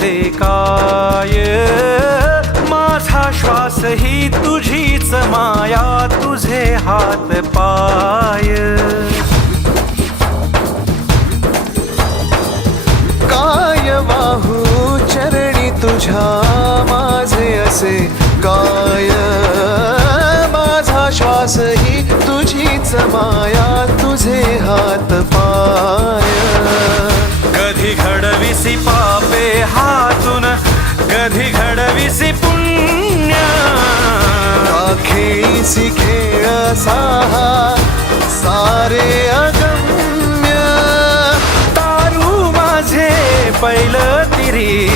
असे काय, माझा श्वास ही तुझीच माया, तुझे हात पाय. काय वाहू चरणी तुझ्या माझे असे काय, माझा श्वास ही तुझीच माया, तुझे हात पाय. कधी घडविसी पापे हातून, कधी घडविसी पुण्य, खेळीसी खेळ साहा सारे अगम्य. तारू माझे पैल तिरी